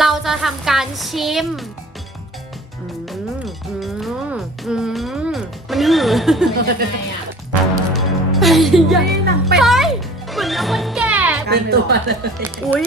เราจะทำการชิม อืม อืม อืม มันหือใหญ่หนังเป็ดเฮ้ยเหมือนคนแก่ เป็นตัวเลย อุ้ย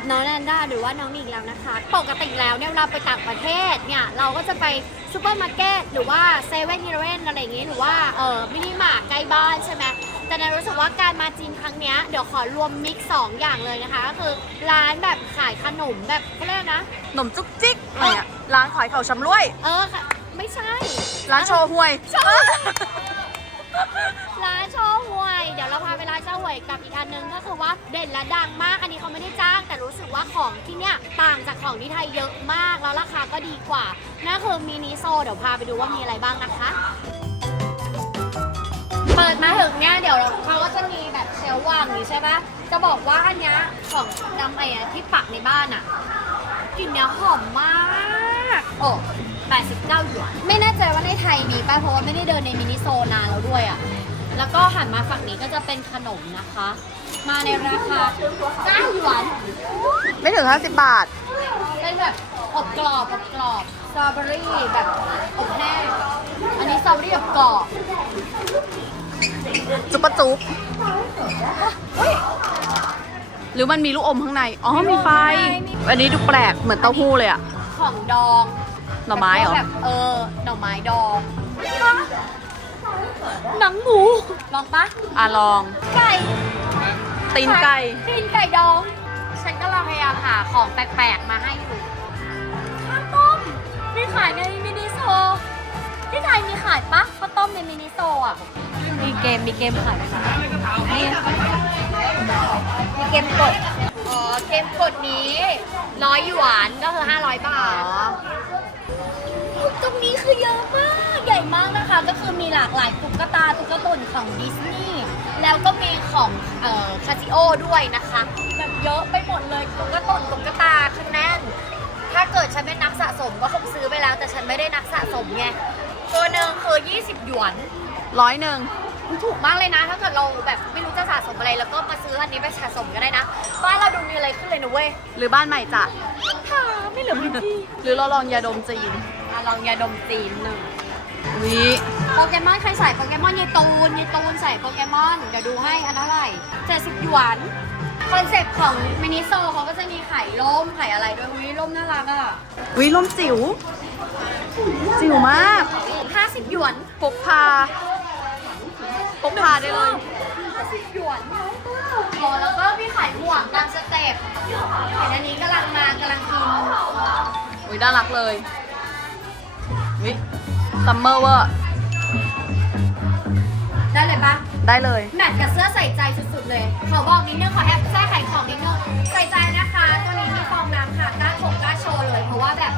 กับน้องแนนด้าหรือว่าน้องหนิงแล้วนะคะ ปกติแล้วเนี่ยเวลาไปต่างประเทศเนี่ยเราก็จะไปซูเปอร์มาร์เก็ตหรือว่าเซเว่นอีเลเวนอะไรอย่างงี้หรือว่าเออมินิมาร์ทใกล้บ้านใช่ไหมแต่แนนรู้สึกว่าการมาจีนครั้งเนี้ยเดี๋ยวขอรวมมิกซ์สองอย่างเลยนะคะก็คือร้านแบบขายขนมแบบเขาเรียกนะ หนมจุกจิกอะไรอะร้านขายเขาชำร่วย เออค่ะไม่ใช่ ร้านโชว์หวยใช่ร้านโชว์หวยเดี๋ยวเราพาไปร้านโชว์หวยกับอีกอันนึงก็คือว่าเด่นและดังมาก อันนี้เขาไม่ได้จ้าง แต่รู้สึกว่าของที่เนี่ยต่างจากของที่ไทยเยอะมากแล้วราคาก็ดีกว่านั่นคือมินิโซเดี๋ยวพาไปดูว่ามีอะไรบ้างนะคะ เปิดมาถึงเนี่ยเดี๋ยวเขาก็จะมีแบบเชลฟ์วางอยู่ใช่ปะจะบอกว่าอันเนี้ยของน้ำไอ้ที่ปักในบ้านอะกลิ่นเนี้ยหอมมากโอ้89หยวนไม่แน่ใจว่าในไทยมีป่ะเพราะว่าไม่ได้เดินในมินิโซนานแล้วด้วยอะ แล้วก็หันมาฝั่งนี้ก็จะเป็นขนมนะคะ มาในราคา9หยวนไม่ถึง 50 บาท เป็นแบบอบกรอบอบกรอบสตรอเบอรี่แบบอบแห้ง อันนี้สตรอเบอรี่อบกรอบจุบปะจุบหรือมันมีลูกอมข้างใน อ๋อ มีไฟ อันนี้ดูแปลก เหมือนเต้าหู้เลยอะของดองหน่อไม้เหรอ แบบเออ หน่อไม้ดอง หนังหมูลองปะอะลอง ไก่ตีนไก่ตีนไก่ดอง ฉันก็ลองพยายามหาของแปลกๆมาให้ดูข้าวต้มมีขายในมินิโซที่ไทยมีขายปะข้าวต้มในมินิโซอะมีเกมมีเกมขายไหมคะนี่มีเกมกดอ๋อเกมกดนี้ร้อยหยวนก็คือ500บาทตรงนี้คือเยอะมากใหญ่มา กนะคะก็คือมีหลากหลายตุ๊กตาตุ๊กตุนของดิสนีย์แล้วก็มีของเอ่อคาซิโอด้วยนะคะแบบเยอะไปหมดเลยตุ๊กตุนตุ๊กตาคือแน่น ถ้าเกิดฉันเป็นนักสะสมก็คงซื้อไปแล้ว แต่ฉันไม่ได้นักสะสมไงตัวหนึ่งคือ 20 หยวนร้อยหนึ่งถูกมากเลยนะ ถ้าเกิดเราแบบไม่รู้จะสะสมอะไรแล้วก็มาซื้ออันนี้ไปสะสมก็ได้นะ บ้านเราดูมีอะไรขึ้นเลยนะเว้ยหรือบ้านใหม่จ้ะถ้าไม่เหลือพื้นที่หรือเราลองยาดมจีนอะลองยาดมจีนหนึ่ง วิโปเกมอนใครใส่โปเกมอนยายตูนยายตูนใส่โปเกมอนเดี๋ยวดูให้อันเท่าไหร่70หยวนคอนเซ็ปต์ของมินิโซเขาก็จะมีไข่ล่มไข่อะไรด้วยอุ้ยล่มน่ารักอะวิลมจิ๋วจิ๋วมาก 50หยวนพกพาพกพาได้เลย50หยวนอ๋อแล้วก็มีไข่หมวกตามสเต็ปเห็นอันนี้กำลังมากำลังกินวิน่ารักเลยวิ ซัมเมอร์เวอร์ได้เลยปะได้เลย แมทกับเสื้อใส่ใจสุดๆเลย ขอบอกนิดนึงขอแอบแทรกขายของนิดนึงใส่ใจนะคะ ตัวนี้มีฟองน้ำค่ะกล้าถกกล้าโชว์เลย เพราะว่าแบบ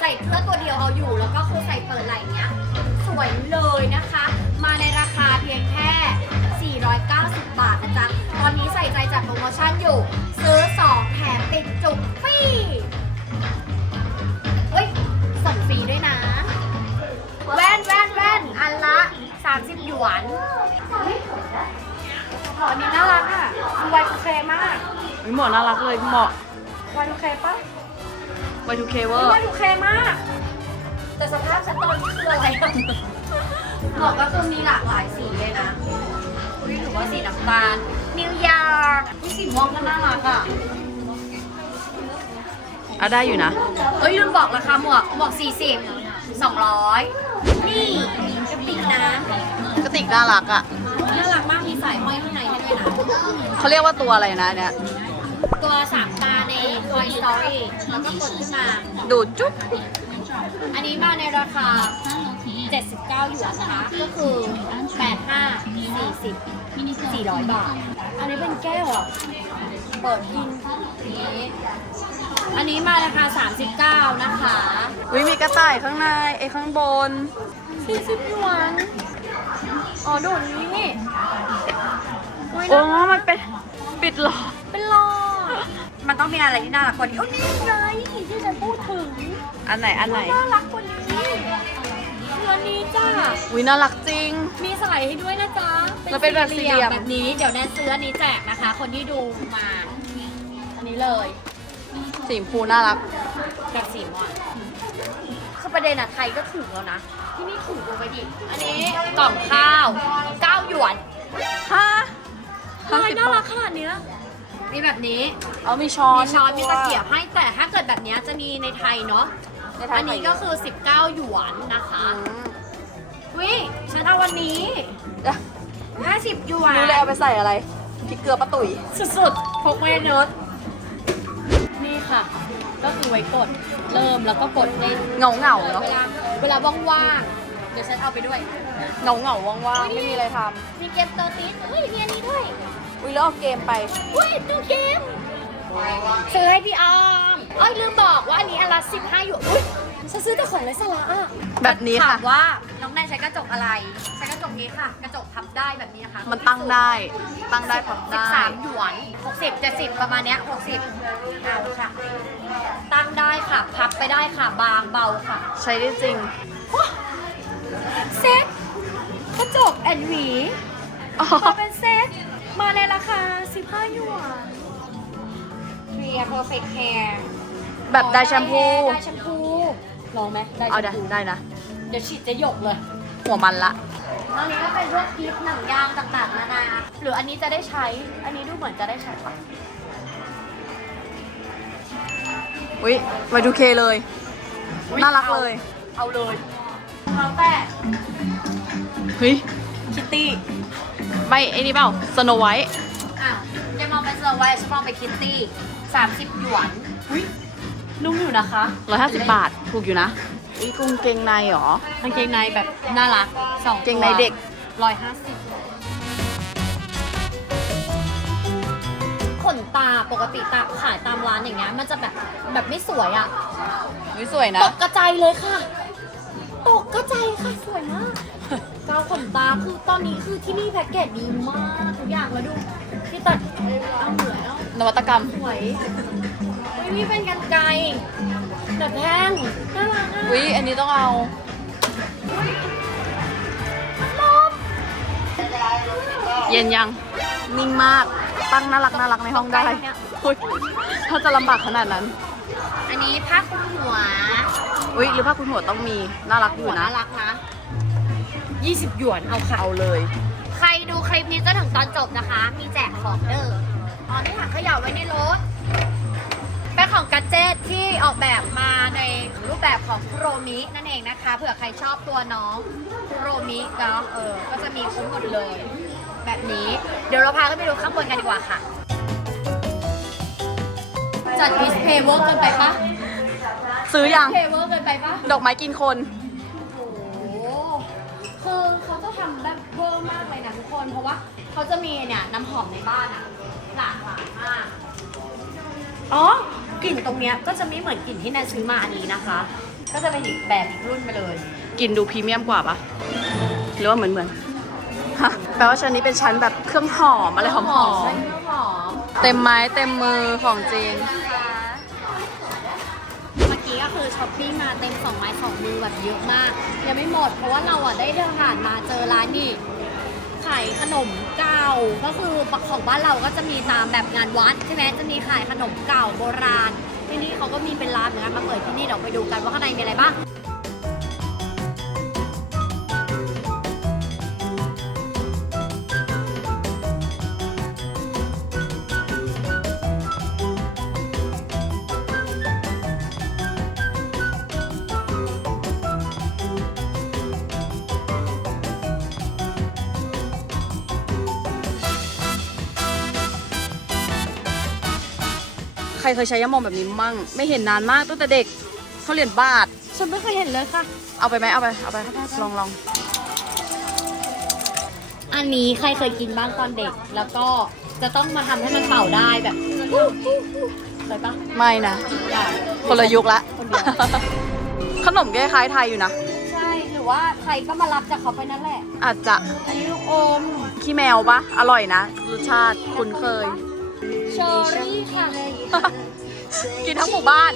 ใส่เสื้อตัวเดียวเอาอยู่ แล้วก็คือใส่เปิดไหล่เนี้ย สวยเลยนะคะ มาในราคาเพียงแค่ 490 บาทนะจ๊ะ ตอนนี้ใส่ใจจัดโปรโมชั่นอยู่ ซื้อ 2 แถมติดจุกฟรี หยวนหมอนี้น่ารักอะดูไวทูเคมากหมวกน่ารักเลยเหมาะไวทูเคปะ Y2K เวอร์ไวทูเคมาก แต่สภาพฉันตอนนี้คืออะไรอะหมวกก็คือมีหลากหลายสีเลยนะอุ้ยถือว่าสีน้ำตาลนิวยอร์กอุ้ยสีม่วงก็น่ารักอะ อะได้อยู่นะ เอ้ยลืมบอกราคาหมวกหมวก40 200 นี่กระติกน้ กระติกน่ารักอะำน่ารักมากมีสายห้อยข้างในให้ด้วยนะ เขาเรียกว่าตัวอะไรนะเนี่ย ตัวสามตาใน Toy Story แล้วก็กดขึ้นมา ดูดจุ๊บ อันนี้มาในราคา 79หยวนนะคะ ก็คือ 85 40 400 บาท อันนี้เป็นแก้วอะ เปิดกินนี้อันนี้มาราคา 39 นะคะ วิมีกระต่ายข้างในไอ้ข้างบน 40หยวน อ๋อดูนี้อุ๊ยโอ้มันเป็นปิดหลอดเป็นหลอดมันต้องมีอะไรที่น่ารักกว่านี้โอ้นี่ไงถึงอันไหน อันไหน น่ารักกว่านี้เนื้อนี้จ้าวิน่ารักจริง มีสายให้ด้วยนะจ๊ะแล้วเป็นแบบสี่เหลี่ยม แบบนี้ เดี๋ยวแนนซื้ออันนี้แจกนะคะ คนที่ดูมา อันนี้เลย สีชมพูน่ารัก แบบสีม่วงคือประเด็นอะไทยก็ถูกแล้วนะ ที่นี่ถูกลงไปดิอันนี้กล่องข้าว9หยวนห้าทำไมน่ารักขนาดเนี้ยมีแบบนี้ เอามีช้อนมีช้อนมีตะเกียบให้แต่ถ้าเกิดแบบเนี้ยจะมีในไทยเนาะ ในไทยอันนี้ก็คือ 19 หยวนนะคะอืมวิฉันเอาวันนี้ 50 หยวนรู้เลยเอาไปใส่อะไรพริกเกลือปลาตุ๋ยสุดๆพกไว้ในรถนี่ค่ะ ก็คือไว้กด เริ่มแล้วก็กดเล่นเหงาเหงาๆเนาะเวลาเวลาว่างๆเดี๋ยวฉันเอาไปด้วยเหงาเหงาๆว่างๆไม่มีอะไรทมีเกมเตอร์ติสอุ้ยมีอันนี้ด้วยำอุ้ยแล้วเอาเกมไป อุ้ยดูเกมซื้อให้พี่ออ มเอ้ยลืมบอกว่าอันนี้อันละ15หยวนอุ้ยฉันซื้อแต่ของไร้สาระอะแบบนี้ค่ะถามว่าน้องแนนใช้กระจกอะไร ใช้กระจกนี้ค่ะ กระจกพับได้แบบนี้นะคะมันตั้งได้ ตั้งได้พับสิบได้ สามหยวน60 70ประมาณเนี้ย60เอาค่ะ ตั้งได้ค่ะ พับไปได้ค่ะ บางเบาค่ะ ใช้ได้จริง เซ็ตกระจกแอนหวีมาเป็นเซตมาในราคา 15หยวนเคลียร์เพอร์เฟกต์แฮร์ แบบได้แชมพู ได้แชมพูลองไหมได้แชเอามได้พูได้นะ เดี๋ยวฉีดจะหยกเลยหัวมันละ อันนี้ก็เป็นพวกคลิปหนังยางต่างๆนานาหรืออันนี้จะได้ใช้ อันนี้ดูเหมือนจะได้ใช้ปะอุ้ยไปดูเคเลย น่ารักเลย เอาเลยรองเท้าแตะเฮ้ยคิตตี้ไม่ไอ้นี่เปล่าสโนไวท์อ้าวเจมองไปเซอร์ไว้ฉันมองไปคิตตี้30หยวนอุ้ย นุ่มอยู่นะคะร้อยห้าสิบบาท ถูกอยู่นะอุ้ยกุ้งเกงในเหรอกางเกงในแบบน่ารักสองเกงในเด็ก ร้อยห้าสิบขนตาปกติตามขายตามร้านอย่างเงี้ยมันจะแบบแบบไม่สวยอะอุ้ยสวยตนะกกระจายเลยค่ะ ตกกระจายค่ะสวยมากกาวขนตาคือตอนนี้คือที่นี่แพ็กเกจดีมากทุกอย่างแล้วดูที่ตัดเอาเหมือนเอานวัตกรรมสวย ไม่มีเป็นกันไกรแบบแพงน่ารักอะอุ้ยอันนี้ต้องเอา เย็นยัง นิ่งมาก ตั้งน่ารักน่ารักในห้องได้อุ้ยถ้าจะลำบากขนาดนั้น อันนี้ผ้าคลุมหัวอุ้ยหรือผ้าคุณหัวต้องมี น่ารักอยู่นะ น่ารักนะ 20 หยวน เอาค่ะ เอาเลย ใครดูคลิปนี้จนถึงตอนจบนะคะ มีแจกของเด้อตอนนี้ถังขยะไว้ในรถ เป็นของกัจเจตที่ออกแบบมาในรูปแบบของคุโรมินั่นเองนะคะเผื่อใครชอบตัวน้องคุโรมิเนาะเออก็จะมีครบหมดเลย แบบนี้ เดี๋ยวเราพาขึ้นไปดูข้างบนกันดีกว่าค่ะ จัดดิสเพย์เวอร์เกินไปปะซื้อยังเพย์เวอร์เกินไปปะดอกไม้กินคน โอ้โหคือเขาจะทำแบบเวอร์มากเลยนะทุกคนเพราะว่าเขาจะมีเนี่ยน้ำหอมในบ้านอะหลากหลายมาก อ๋อ กลิ่นตรงเนี้ยก็จะไม่เหมือนกลิ่นที่แนนซื้อมาอันนี้นะคะ ก็จะเป็นอีกแบบอีกรุ่นไปเลยกินดูพรีเมียมกว่าปะหรือว่าเหมือนเหมือนฮะแปลว่าชั้นนี้เป็นชั้นแบบเครื่องหอมอะไรหอมหอใช่มเครื่องหอมเต็มไม้เต็มมือของจริง นะคะเมื่อกี้ก็คือช้อปปิ้งมาเต็มสองไม้สองมือแบบเยอะมาก ยังไม่หมดเพราะว่าเราอะได้เดินผ่านมาเจอร้านนี่ ขายขนมเก่า ก็คือของบ้านเราก็จะมีตามแบบงานวัดใช่ไหมจะมีขายขนมเก่าโบราณ ที่นี่เขาก็มีเป็นร้านเหมือนกันมาเปิดที่นี่เดี๋ยวไปดูกันว่าข้างในมีอะไรบ้าง รเคยใช้ยาหมองแบบนี้มั่ง ไม่เห็นนานมากตั้งแต่เด็กเขาเหรียญบาท ฉันไม่เคยเห็นเลยค่ะ เอาไปไหมเอาไปเอาไปลองลองอันนี้ใครเคยกินบ้างตอนเด็ก แล้วก็จะต้องมาทำให้มันเป่าได้แบบเคยปะไม่นะ อยากคนละยุคละ คนเดียว ขนมคล้ายๆไทยอยู่นะ ใช่หรือว่าใครก็มารับจากเขาไปนั่นแหละ อาจจะอันนี้ลูกอม ขี้แมวปะอร่อยนะรสชาติคุ้นเคย เชอรี่ค่ะ กินทั้งหมู่บ้าน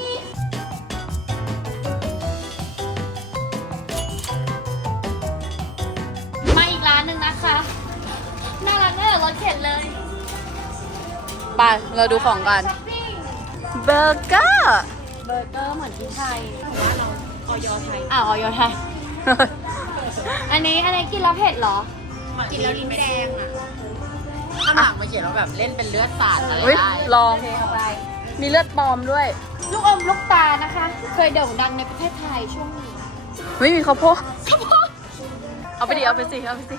มาอีกร้านหนึ่งนะคะ น่ารักน่ารัรถเข็นเลยไปเราดูของกันเบอร์เกอร์เบอร์เกอร์เหมือนที่ไทยของบ้าเราออยไทยอ่าวออยไทย อันนี้อันนี้กินแล้วเผ็ดเหรอ กินแล้วลิ้นแดงอะ ข้างหลังมาเขียนว่าแบบเล่นเป็นเลือดสาดอะไรอุ๊ยได้ลองเทเข้าไป มีเลือดปลอมด้วยลูกอมลูกตานะคะ เคยโด่งดังในประเทศไทยช่วงหนึ่งไม่มีข้าวโพดเอาไปดิเอาไปสิเอาไปสิ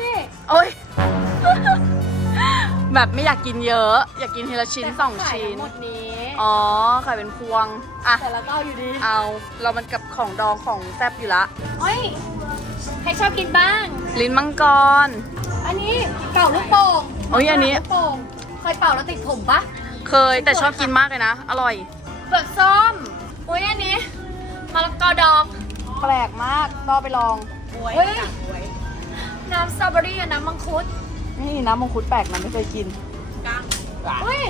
นี่โอ้ย แบบไม่อยากกินเยอะ อยากกินทีละชิ้นสองแต่เขาขายชิ้นทั้งหมดนี้ อ๋อไข่เป็นพวง อะ แต่เราก็เอาอยู่ดีเอาเรามันกับของดองของแซ่บอยู่ละเฮ้ยใค รชอบกินบ้าง ลิ้นมังกร อันนี้เป่าลูกโป่งโอ้ยอันนี้ ลูกโป่งเคยเป่าแล้วติดผมปะเคยแต่ชอบกินมากเลยนะ อร่อย เปลือกส้มอุ้ยอันนี้มะละกอดองแปลกมากรอไปลองเฮ้ยน้ำสตรอเบอรี่กับน้ำมังคุดนี่น้ำมังคุดแปลกนะไม่เคยกินเฮ้ย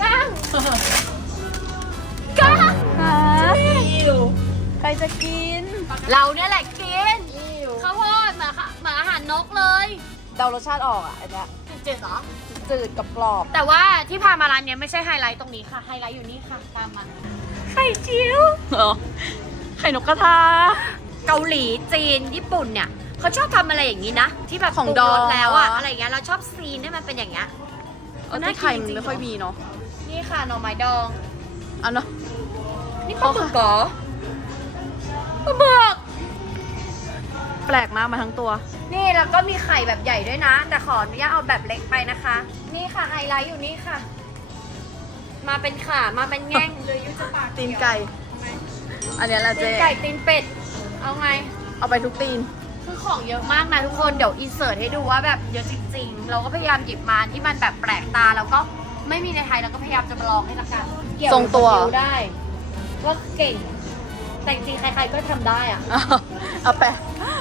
ก้างก้างฮะใครจะกิน เราเนี่ยแหละ นอาหารนกเลยเดารสชาติออกอะอันเนี้ยจืดเหรอ จืดกับกรอบแต่ว่าที่พามาร้านเนี้ยไม่ใช่ไฮไลท์ตรงนี้ค่ะ ไฮไลท์อยู่นี่ค่ะตามมาไข่เจียวเหรอไข่นกกระทา เกาหลีจีนญี่ปุ่นเนี่ยเขาชอบทำอะไรอย่างนี้นะ ที่แบบของปรุดองรสแล้วอะเหรอออะไรอย่างเงี้ยเราชอบซีนให้มันเป็นอย่างเงี้ยเออที่ไทยมันไม่ค่อยมีเนาะนี่ค่ะหน่อไม้ดองเอาเนาะนี่ปลาหมึกเหรอปลาหมึกแปลกมากมาทั้งตัว นี่แล้วก็มีไข่แบบใหญ่ด้วยนะ แต่ขออนุญาตเอาแบบเล็กไปนะคะ นี่ค่ะไฮไลท์อยู่นี่ค่ะ มาเป็นขามาเป็นแง่งเลยยุจะปากตีนไก่ อันเนี้ยแหละตีเจ๊นไก่ตีนเป็ด เอาไง เอาไปทุกตีน คือของเยอะมากนะทุกคนเดี๋ยวอินเสิร์ตให้ดูว่าแบบเยอะจริงๆ เราก็พยายามหยิบมาที่มันแบบแปลกตาแล้วก็ไม่มีในไทยเราก็พยายามจะมาลองให้ละกันเกี่ยวทรงตัว กับนิ้ได้ ว่าเก่ง แต่จริงๆใครๆก็ทำได้อะ เอาเอาแปะ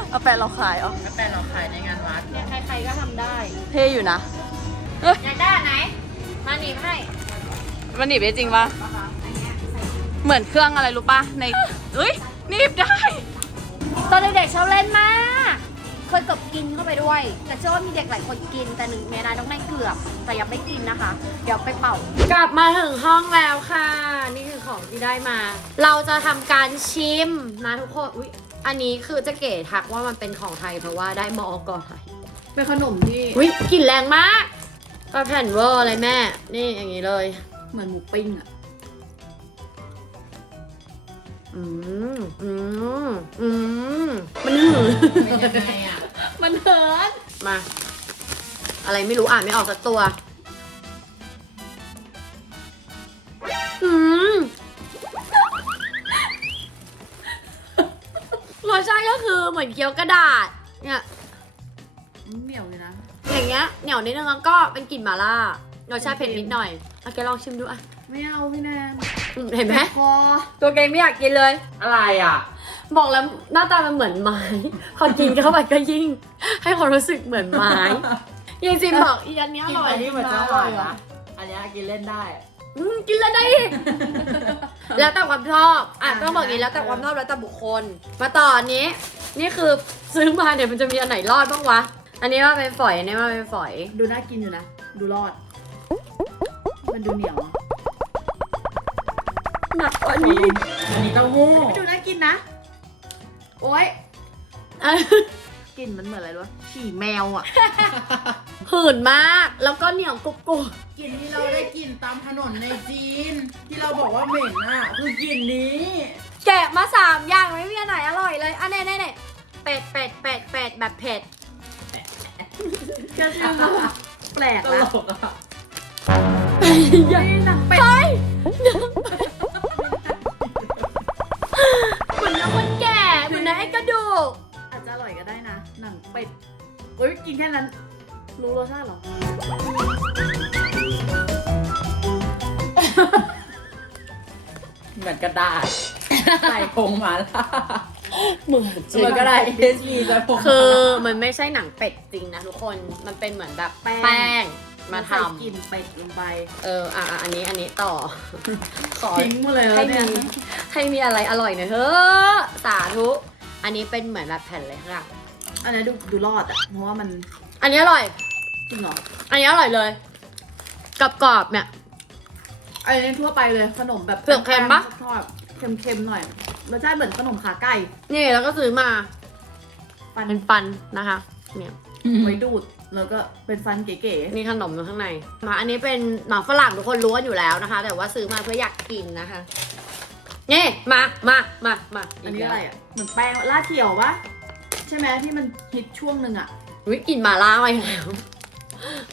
เอาแปะเราขายเอาก็แต่เราขายในงานวัดเนี่ยใครๆก็ทำได้ เท่อยู่นะอยากได้อันไหน มาหนีบให้ มันหนีบได้จริงปะเหมือนเครื่องอะไรรู้ปะในเอ้ยหนีบได้ ตอนเด็กๆชอบเล่นมาก เคยเกับกินเข้าไปด้วย แต่เชื่อว่ามีเด็กหลายคนกิน แต่หนึ่งเมนายน้องนายเกือบ แต่ยังไม่กินนะคะ เดี๋ยวไปเป่า กลับมาถึงห้องแล้วค่ะ นี่คือของที่ได้มา เราจะทำการชิมนะทุกคน อุ๊ย อันนี้คือจะเก๋ทักว่ามันเป็นของไทยเพราะว่าได้มอกไทยเป็นขนมที่อุ๊ยกลิ่นแรงมากก็แผ่นเวอร์เลยแม่ นี่อย่างนี้เลย เหมือนหมูปิ้งอะ อืมอืมอืมมันหืนเป็นยังไงอะ มันเหินมา อะไรไม่รู้อ่านไม่ออกสักตัว อืม รสชาติก็คือเหมือนเคี้ยวกระดาษ เนี่ยเหนียวเลยนะ อย่างเงี้ยเหนียวนิดนึงแล้วก็เป็นกลิ่นหม่าล่ารสชาติเผ็ดนิดหน่อยเอาแกลองชิมดูอะไม่เอาพี่แนนอืมเห็นไหมพอตัวเกงไม่อยากกินเลย อะไรอะ บอกแล้วหน้าตามันเหมือนไม้พอกินเข้าไปก็ยิ่ง ให้ความรู้สึกเหมือนไม้ยิงซิมบอกอีอันเนี้ยอกินร่อยไปที่เหมือนจะอร่อยนะ อันเนี้ยกินเล่นได้ อืมกินแล้วได้อีก แล้วแต่ความชอบอะต้องบอกอย่างนี้แล้วแต่ความชอบแล้วแต่บุคคล มาต่ออันนี้ นี่คือซื้อมาเนี่ยมันจะมีอันไหนรอดบ้างวะ อันนี้ว่าเป็นฝอยอันนี้ว่าเป็นฝอย ดูน่ากินอยู่นะ ดูรอด มันดูเหนียว หนักกว่านี้อันนี้เต้าหู้ดูน่ากินนะ โอ๊ย อะ กลิ่นมันเหมือนอะไรรู้ปะฉี่แมวอะ หื่นมาก แล้วก็เหนียวกรุบกรุบกลิ่นที่เราได้กลิ่นตามถนนในจีน ที่เราบอกว่าเหม็นอะคือกลิ่นนี้ แกะมาสามอย่างไม่มีอันไหนอร่อยเลยอันนี้นี่เป็ดเป็ดเป็ดเป็ดแบบเผ็ดก็คือแปลกตลกอะยังหนังเป็ดไปเหมือนน้ำมันแก่เหมือนน้ำไอ้กระดูกอาจจะอร่อยก็ได้นะหนังเป็ด โอ้ยกินแค่นั้น รู้รสชาติเหรอ เหมือนกระดาษใส่พงมาล่าเหมือนเหมือนกระดาษเอสบีใส่พงคือมันไม่ใช่หนังเป็ดจริงนะทุกคนมันเป็นเหมือนแบบแป้งแป้งมาทใส่กลิ่นเป็ดลงไปำเอออะอะอันนี้ อันนี้ต่อ ขอทิ้งมาเลยให้เนี่ยมีให้มีอะไรอร่อยหน่อยเถอะ สาธุ อันนี้เป็นเหมือนแบบแผ่นเลยค่ะ อันนี้ดูดูรอดอะ เพราะว่ามันอันนี้อร่อย จริงเหรอ อันนี้อร่อยเลยกรอบๆเนี่ย อันนี้ทั่วไปเลยขนมแบบเปลือกเค็มปะ ทอดเค็มๆหน่อยรสชาติเหมือนขนมขาไก่นี่แล้วก็ซื้อมาฟันเป็นปันนะคะ เนี่ย ไว้ดูด แล้วก็เป็นฟันเก๋มีขนมอยู่ข้างใน มาอันนี้เป็นหมาฝรั่งทุกคนรู้กันอยู่แล้วนะคะ แต่ว่าซื้อมาเพื่ออยากกินนะคะนี่มามามามาๆอันนี้อะไรอะเหมือนแป้งลาดเขียวปะ ใช่ไหมที่มันฮิตช่วงหนึ่งอะวิกลินหมาล่ามาแล้ว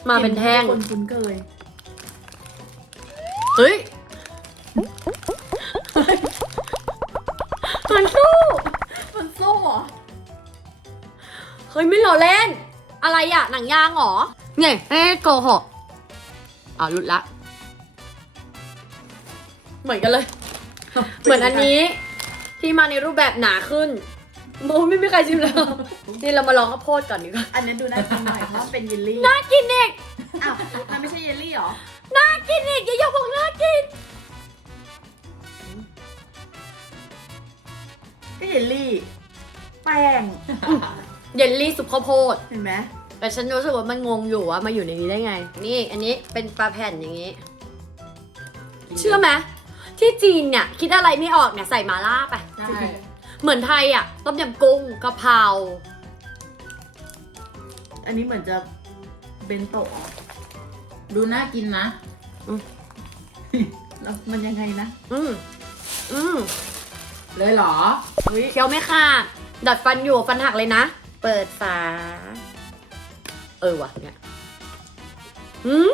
มาเป็นแท่ง คนคุ้นเคยเฮ้ย มันสู้ มันส้มเหรอเฮ้ยไม่หล่อเล่น อะไรอะหนังยางเหรอเนี่ยเอ้โกหกอ่าหลุดละ เหมือนกันเลย เหมือนอันนี้ที่มาในรูปแบบหนาขึ้น โมไม่มีใครชิมแล้ว นี่เรามาลองข้าวโพดก่อนดีกว่า อันนี้ดูน่ากินหน่อยเพราะมันเป็นเยลลี่ น่ากินอีกอ้าวมันไม่ใช่เยลลี่เหรอ น่ากินอีกอย่าอย่าบอกน่ากิน ก็เยลลี่ แป้ง เยลลี่สุปข้าวโพด เห็นไหมแต่ฉันรู้สึกว่ามันงงอยู่ว่ามาอยู่ในนี้ได้ไง นี่อันนี้เป็นปลาแผ่นอย่างนี้ เชื่อไหมที่จีนเนี่ยคิดอะไรไม่ออกเนี่ยใส่มาล่าไป ได้ เหมือนไทยอะต้มยำกุ้งกะเพราอันนี้เหมือนจะเบนโตะดูน่ากินนะแล้วมันยังไงนะ อืมอืมเลยเหรออุ้ยเคี้ยวไม่ขาดดัดฟันอยู่ฟันหักเลยนะ เปิดฝา เออว่ะเนี่ยอืม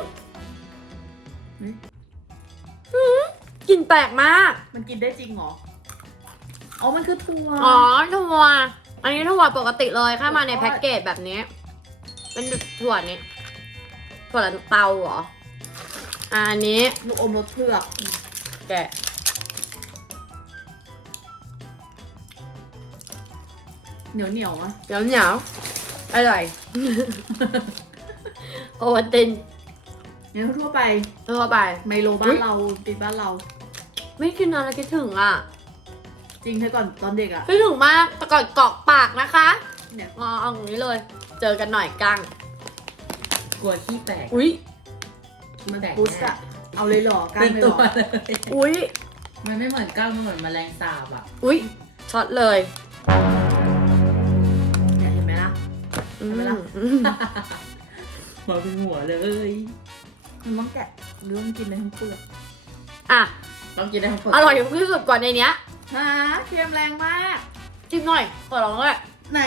อืมกลิ่นแปลกมาก มันกินได้จริงเหรอ อ๋อ มันคือถั่วอ๋อถั่ว อันนี้ถั่วปกติเลยค่ะมาในแพ็กเกจแบบนี้ เป็นถั่วนี้ถั่วลันเตาเหรออะอันนี้ลูกอมรสเผือกแกะเหนียวเหนียวๆอะเหนียวเหนียวอร่อย โอวัลตินเนื้อทั่วไปทั่วไป ไมโลบ้าอุ๊นยเราติดบ้านเรา ไม่กินอะไรคิดถึงอะ จริงเธอก่อนตอนเด็กอะคิดถึงมากแต่ก่อนเกาะปากนะคะเนี่ยงอเอาอย่างนี้เลย เจอกันหน่อยกัง กลัวขี้แตกอุ้ยมันแตกพุชอะเอาเลยเหรอกันเป็นเลยตัเหรวอเลยอุ้ยมันไม่เหมือนก้างมันเหมือนแมลงสาบอะอุ้ยช็อตเลยเนี่ยเห็นไหมล่ะ อืมเห็นไหมล่ะอืมมาเป็นหัวเลยมันต้องแกะหรือต้องกินในทั้งเปลือกอะ ต้องกินได้ทั้งเปลือกอร่อยที่สุดกว่าในเนี้ย ฮะเค็มแรงมาก จิ้มหน่อยขอร้องเลยไหน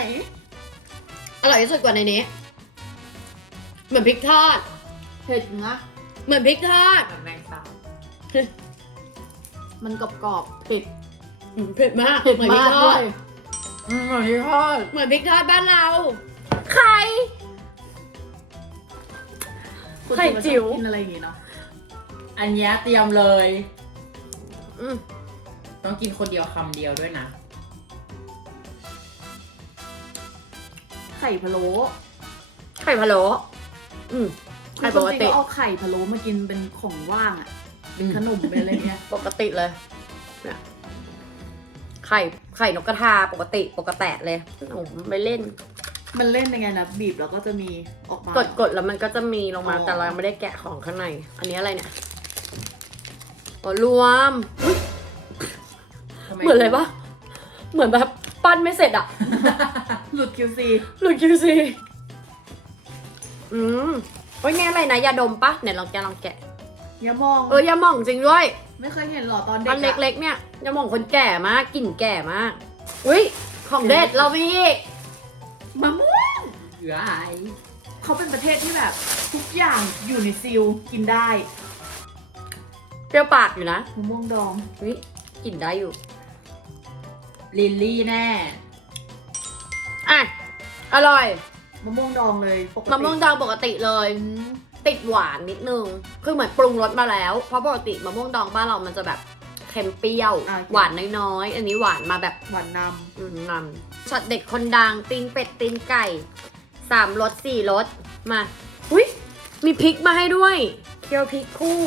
อร่อยที่สุดกว่าในนี้ เหมือนพริกทอด เผ็ดนะเหมือนพริกทอดเหมือนแมลงสาบมันกรอบๆเผ็ดอืมเผ็ดมากเผ็ดเหมือนพริมากกทด้อวดยอืมเหมือนที่ทอดเหมือนพริกทอดบ้านเราไข่ไข่จิ๋วกินอะไรอย่างงี้เนาะอันเนี้ยเตรียมเลย อืม ต้องกินคนเดียวคำเดียวด้วยนะ ไข่พะโล้ไข่พะโล้อืมไข่ปกคือคนจีนติก็เอาไข่พะโล้มากินเป็นของว่างอะเป็นขนมเป็นอะไรเงี้ย ปกติเลยเนี่ยไข่ไข่นกกระทาปกติปกติเลยโอ้โหไม่เล่น มันเล่นยังไงนะบีบแล้วก็จะมีออกมากดกดแล้วมันก็จะมีลงมาอ๋อแต่เรายังไม่ได้แกะของข้างใน อันนี้อะไรเนี่ยอ๋อรวมทำไเหมือนอะไรปะเหมือนแบบปั้นไม่เสร็จอะหลุด QC หรือ QC อืมว่าไงอะไรนะยาดมปะเนี่ยลองแกะลองแกะ อย่ามอง เออยาหม่องจริงด้วย ไม่เคยเห็นหรอตอนเด็กอันอะเล็กๆเนี่ยยาหม่องคนแก่มากกลิ่นแก่มาก อุ้ยของเด็ดเรามีอีกมะม่วงเหลือไอเขาเป็นประเทศที่แบบ ทุกอย่างอยู่ในซีลกินได้ เปรี้ยวปากอยู่นะมะม่วงดอง อุ้ยกลิ่นได้อยู่ ลิลลี่แน่อะ อร่อยมะม่วงดองเลยปกติมะม่วงดองปกติเลย อืมติดหวานนิดนึง คือเหมือนปรุงรสมาแล้ว เพราะปกติมะม่วงดองบ้านเรามันจะแบบเค็มเปรี้ยวอ่าหวานน้อยๆ อันนี้หวานมาแบบ หวานนอืมนำช็อตเด็ดคนดังตีนเป็ดตีนไก่สามรสสี่รสมาอุ้ยมีพริกมาให้ด้วยเคี่ยวพริกคู่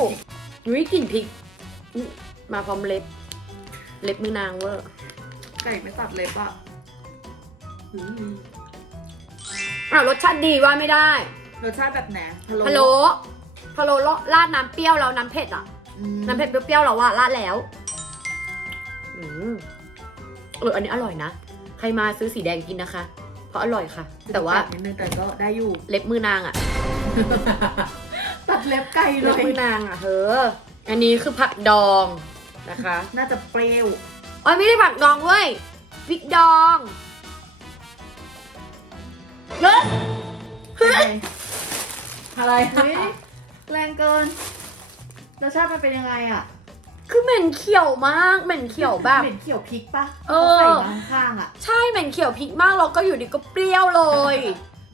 อุ้ยกลิ่นพริกอุ๊ยมาพร้อมเล็บ เล็บมือนางเวอร์ำ ไก่ไม่ตัดเล็บอะอะรสชาติดีว่าไม่ได้รสชาติแบบไหนพะโล้พะโล้พอเราราดน้ำเปรี้ยวแล้วน้ำเผ็ดอะน้ำเผ็ดเปรี้ยวๆเราว่าราดแล้วอืมเอออันนี้อร่อยนะ ใครมาซื้อสีแดงกินนะคะ เพราะอร่อยค่ะ แต่ว่านิดนึงแต่ก็ได้อยู่ เล็บมือนางอะตัดเล็บไก่เลเล็บย มือนางอะเธออันนี้คือผักดองนะคะ น่าจะเปรี้ยว อ๋อไม่ได้ผักดองเว้ยพริกดองเฮ้ยอะไรเฮ้ยแรงเกินรสชาติมันเป็นยังไงอะคือเหม็นเขียวมากเหม็นเขียวแบบ เหม็นเขียวพริกปะเออใส่น้ำข้างๆอะ ใช่เหม็นเขียวพริกมากแล้วก็อยู่ดีก็เปรี้ยวเลย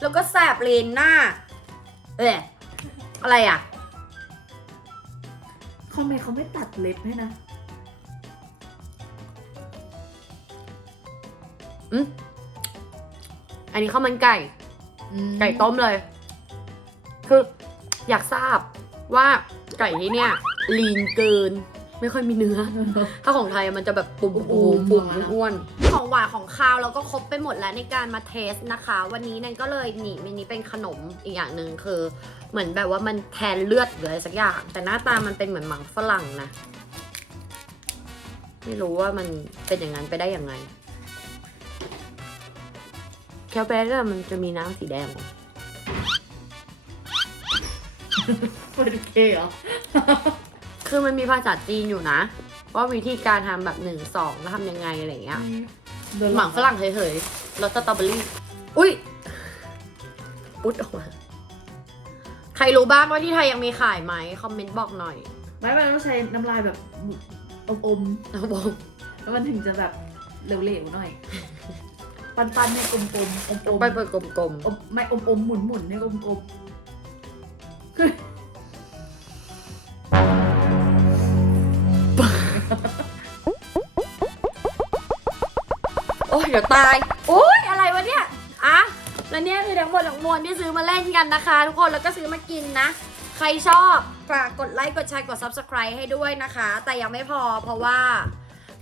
แล้วก็แสบเลนหน้า เอ๊ะอะไรอะทำไมเขาไม่ตัดเล็บให้นะ อืมอันนี้ข้าวมันไก่ไก่ต้มเลย คืออยากทราบว่าไก่ที่เนี่ย ลีนเกิน ไม่ค่อยมีเนื้อ ถ้าของไทยมันจะแบบปุ่มปุ่ปุ่มมๆปุ่มมาแล้วอ้วน ของหวานของคาวเราก็ครบไปหมดแล้วในการมาเทสนะคะ วันนี้แนนก็เลยนี่มินี้เป็นขนมอีกอย่างหนึ่งคือ เหมือนแบบว่ามันแทนเลือดหรืออะไรสักอย่าง แต่หน้าตามันเป็นเหมือนหมังฝรั่งนะ ไม่รู้ว่ามันเป็นอย่างนั้นไปได้ยังไง แคลเปรสมันจะมีน้ำสีแดงเหรอเป็นเคเหรอ คือมันมีภาษาจีนอยู่นะ ว่าวิธีการทำแบบหนึ่งสองแล้วทำยังไงอะไรอย่างเงี้ยหมังฝรั่งเฉยๆรสสตรอเบอรี่ อุ้ยอุดออกมาใครรู้บ้างว่าที่ไทยยังมีขายไหมคอมเมนต์บอกหน่อย ไม่มันต้องใช้น้ำลายแบบอมนะครับผมๆแล้วมันถึงจะแบบเหลวๆหน่อย ปันๆให้กลมๆอมๆไปเปิดกลมอมไม่อมๆหมุนๆให้กลมๆโอ้ยเดี๋ยวตาย โอ้ยอะไรวะเนี่ย อะ แล้วเนี่ยคือทั้งหมดทั้งมวลที่ซื้อมาเล่นกันนะคะ ทุกคน แล้วก็ซื้อมากินนะ ใครชอบฝากกดไลค์ กดแชร์ กด subscribe ให้ด้วยนะคะ แต่ยังไม่พอเพราะว่า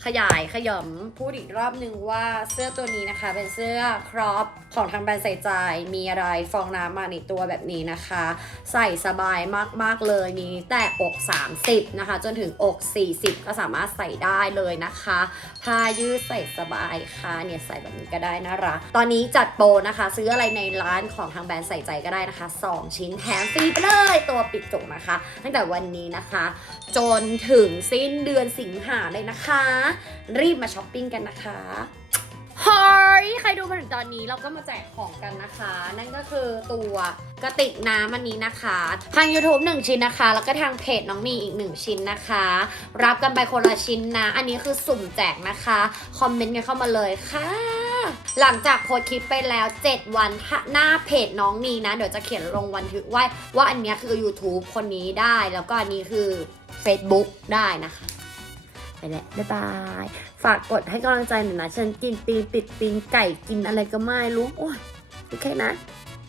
ขยายขยอมพูดอีกรอบหนึ่งว่าเสื้อตัวนี้นะคะ เป็นเสื้อครอป ของทางแบรนด์ใส่ใจมีอะไรฟองน้ำมาในตัวแบบนี้นะคะ ใส่สบายมากๆเลยมีแต่อก 30 นะคะ จนถึงอก 40 ก็สามารถใส่ได้เลยนะคะผ้ายืดใส่สบายค่ะเนี่ยใส่แบบนี้ก็ได้นะรักตอนนี้จัดโปรนะคะ ซื้ออะไรในร้านของทางแบรนด์ใส่ใจก็ได้นะคะ 2 ชิ้นแถมฟรีไปเลยตัวปิดจุกนะคะ ตั้งแต่วันนี้นะคะ จนถึงสิ้นเดือนสิงหาเลยนะคะ รีบมาช้อปปิ้งกันนะคะ เฮ้ยใครดูมาถึงตอนนี้เราก็มาแจกของกันนะคะ นั่นก็คือตัวกระติกน้ำอันนี้นะคะ ทาง YouTube 1 ชิ้นนะคะ แล้วก็ทางเพจน้องมีอีก 1 ชิ้นนะคะ รับกันไปคนละชิ้นนะ อันนี้คือสุ่มแจกนะคะ คอมเมนต์กันเข้ามาเลยค่ะ หลังจากโพสคลิปไปแล้ว 7 วันหน้าเพจน้องนีนะ เดี๋ยวจะเขียนลงบันทึกไว้ว่าอันนี้คือ YouTube คนนี้ได้แล้วก็อันนี้คือ Facebook ได้นะคะ ไปแล้วบ๊ายบาย ฝากกดให้กำลังใจหน่อยนะ ฉันกินตีนติดตีนไก่กินอะไรก็ไม่รู้ โอ้ยโอเคนะ